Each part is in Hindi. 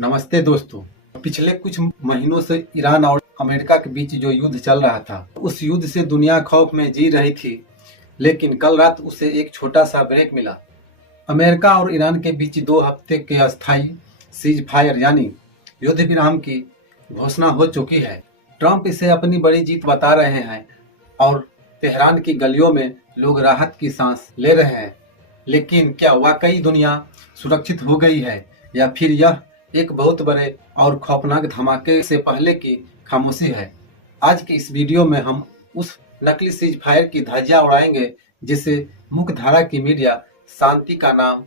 नमस्ते दोस्तों। पिछले कुछ महीनों से ईरान और अमेरिका के बीच जो युद्ध चल रहा था, उस युद्ध से दुनिया खौफ में जी रही थी। लेकिन कल रात उसे एक छोटा सा ब्रेक मिला। अमेरिका और ईरान के बीच 2 हफ्ते के अस्थायी सीज फायर यानी युद्ध विराम की घोषणा हो चुकी है। ट्रंप इसे अपनी बड़ी जीत बता रहे हैं और तेहरान की गलियों में लोग राहत की सांस ले रहे हैं। लेकिन क्या वाकई दुनिया सुरक्षित हो गई है, या फिर यह एक बहुत बड़े और खौफनाक धमाके से पहले की खामोशी है? आज की इस वीडियो में हम उस नकली सीज फायर की धज्जियां उड़ाएंगे जिसे मुख्य धारा की मीडिया शांति का नाम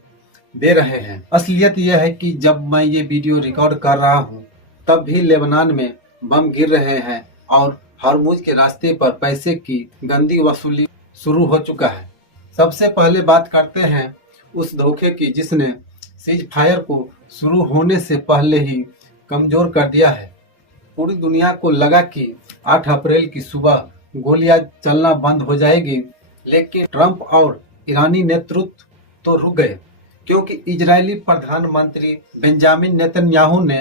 दे रहे हैं। असलियत यह है कि जब मैं ये वीडियो रिकॉर्ड कर रहा हूँ, तब भी लेबनान में बम गिर रहे हैं और हरमुज के रास्ते पर पैसे की गंदी वसूली शुरू हो चुका है। सबसे पहले बात करते हैं उस धोखे की जिसने सीज फायर को शुरू होने से पहले ही कमजोर कर दिया है। पूरी दुनिया को लगा कि 8 अप्रैल की सुबह गोलियां चलना बंद हो जाएगी, लेकिन ट्रंप और ईरानी नेतृत्व तो रुक गए, क्योंकि इजरायली प्रधानमंत्री बेंजामिन नेतन्याहू ने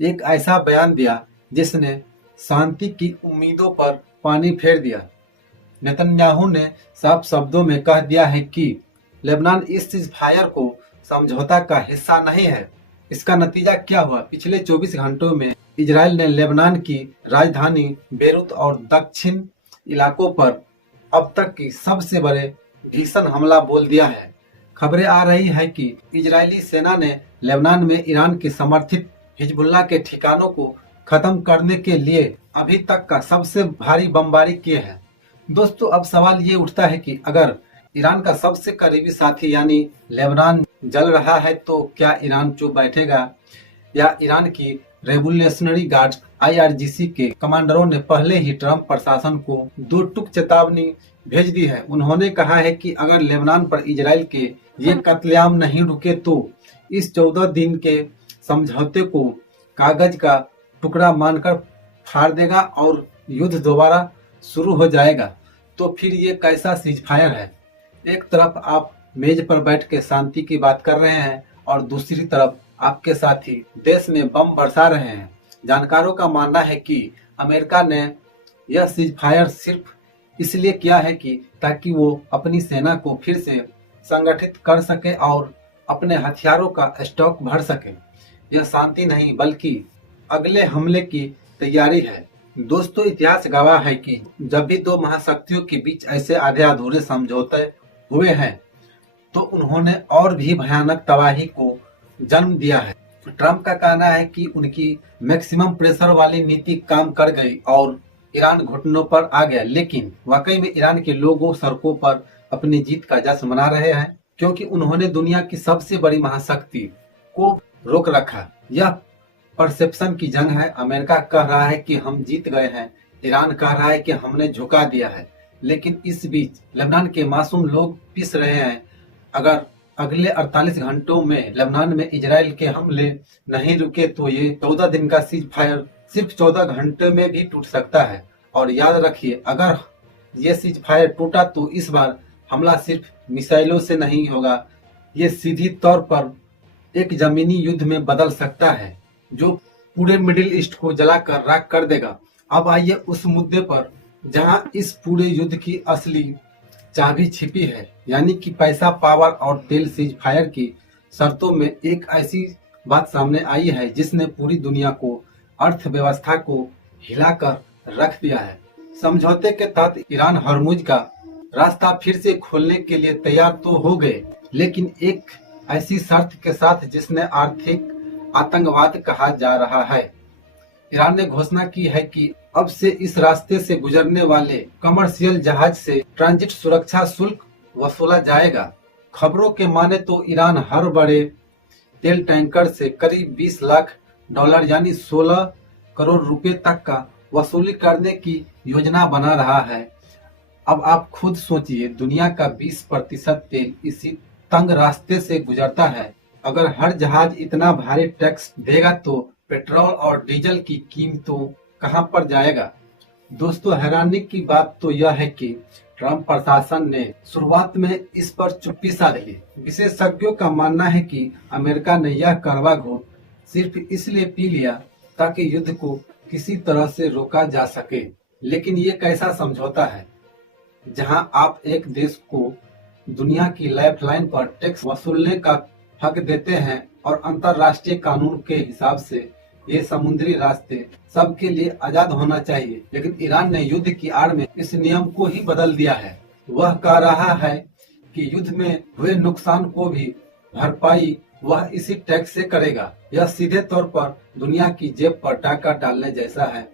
एक ऐसा बयान दिया जिसने शांति की उम्मीदों पर पानी फेर दिया। नेतन्याहू ने साफ शब्दों में कह दिया है कि लेबनान इस सीज फायर को समझौता का हिस्सा नहीं है। इसका नतीजा क्या हुआ? पिछले 24 घंटों में इजराइल ने लेबनान की राजधानी बेरूत और दक्षिण इलाकों पर अब तक की सबसे बड़े भीषण हमला बोल दिया है। खबरें आ रही है कि इजरायली सेना ने लेबनान में ईरान की समर्थित हिजबुल्लाह के ठिकानों को खत्म करने के लिए अभी तक का सबसे भारी बमबारी किए हैं। दोस्तों, अब सवाल ये उठता है कि अगर ईरान का सबसे करीबी साथी यानी लेबनान जल रहा है, तो क्या ईरान चुप बैठेगा? या ईरान की रेवोल्यूशनरी गार्ड IRGC के कमांडरों ने पहले ही ट्रंप प्रशासन को 2 टूक चेतावनी भेज दी है। उन्होंने कहा है कि अगर लेबनान पर इजराइल के ये कत्लेआम नहीं रुके तो इस 14 दिन के समझौते को कागज का टुकड़ा मानकर फाड़ देगा और युद्ध दोबारा शुरू हो जाएगा। तो फिर ये कैसा सीज फायर है? एक तरफ आप मेज पर बैठ के शांति की बात कर रहे हैं और दूसरी तरफ आपके साथी देश में बम बरसा रहे हैं। जानकारों का मानना है कि अमेरिका ने यह सीज फायर सिर्फ इसलिए किया है कि ताकि वो अपनी सेना को फिर से संगठित कर सके और अपने हथियारों का स्टॉक भर सके। यह शांति नहीं बल्कि अगले हमले की तैयारी है। दोस्तों, इतिहास गवाह है कि जब भी 2 महाशक्तियों के बीच ऐसे आधे अधूरे समझौते हुए हैं, तो उन्होंने और भी भयानक तबाही को जन्म दिया है। ट्रंप का कहना है कि उनकी मैक्सिमम प्रेशर वाली नीति काम कर गई और ईरान घुटनों पर आ गया। लेकिन वाकई में ईरान के लोगों सड़कों पर अपनी जीत का जश्न मना रहे हैं, क्योंकि उन्होंने दुनिया की सबसे बड़ी महाशक्ति को रोक रखा। यह परसेप्शन की जंग है। अमेरिका कह रहा है कि हम जीत गए हैं, ईरान कह रहा है कि हमने झुका दिया है। लेकिन इस बीच लेबनान के मासूम लोग पिस रहे हैं। अगर अगले 48 घंटों में लेबनान में इजराइल के हमले नहीं रुके तो ये 14 दिन का सीज फायर सिर्फ 14 घंटे में भी टूट सकता है। और याद रखिए, अगर ये सीज फायर टूटा तो इस बार हमला सिर्फ मिसाइलों से नहीं होगा, ये सीधी तौर पर एक जमीनी युद्ध में बदल सकता है जो पूरे मिडिल ईस्ट को जलाकर राख कर देगा। अब आइए उस मुद्दे पर जहां इस पूरे युद्ध की असली चाबी छिपी है, यानी कि पैसा, पावर और तेल। सीज फायर की शर्तों में एक ऐसी बात सामने आई है जिसने पूरी दुनिया को, अर्थव्यवस्था को हिलाकर रख दिया है। समझौते के तहत ईरान हरमुज का रास्ता फिर से खोलने के लिए तैयार तो हो गए, लेकिन एक ऐसी शर्त के साथ जिसने आर्थिक आतंकवाद कहा जा रहा है। ईरान ने घोषणा की है कि अब से इस रास्ते से गुजरने वाले कमर्शियल जहाज से ट्रांजिट सुरक्षा शुल्क वसूला जाएगा। खबरों के माने तो ईरान हर बड़े तेल टैंकर से करीब 20 लाख डॉलर यानी 16 करोड़ रुपए तक का वसूली करने की योजना बना रहा है। अब आप खुद सोचिए, दुनिया का 20% तेल इसी तंग रास्ते से गुजरता है। अगर हर जहाज इतना भारी टैक्स देगा तो पेट्रोल और डीजल की कीमतों कहां पर जाएगा? दोस्तों, हैरानी की बात तो यह है कि ट्रंप प्रशासन ने शुरुआत में इस पर चुप्पी साध ली। विशेषज्ञों का मानना है कि अमेरिका ने यह कड़वा घूंट सिर्फ इसलिए पी लिया ताकि युद्ध को किसी तरह से रोका जा सके। लेकिन ये कैसा समझौता है जहां आप एक देश को दुनिया की लाइफलाइन पर टैक्स वसूलने का हक देते हैं और अंतर्राष्ट्रीय कानून के हिसाब से ये समुद्री रास्ते सबके लिए आजाद होना चाहिए। लेकिन ईरान ने युद्ध की आड़ में इस नियम को ही बदल दिया है। वह कह रहा है कि युद्ध में हुए नुकसान को भी भरपाई वह इसी टैक्स से करेगा। यह सीधे तौर पर दुनिया की जेब पर डाका डालने जैसा है।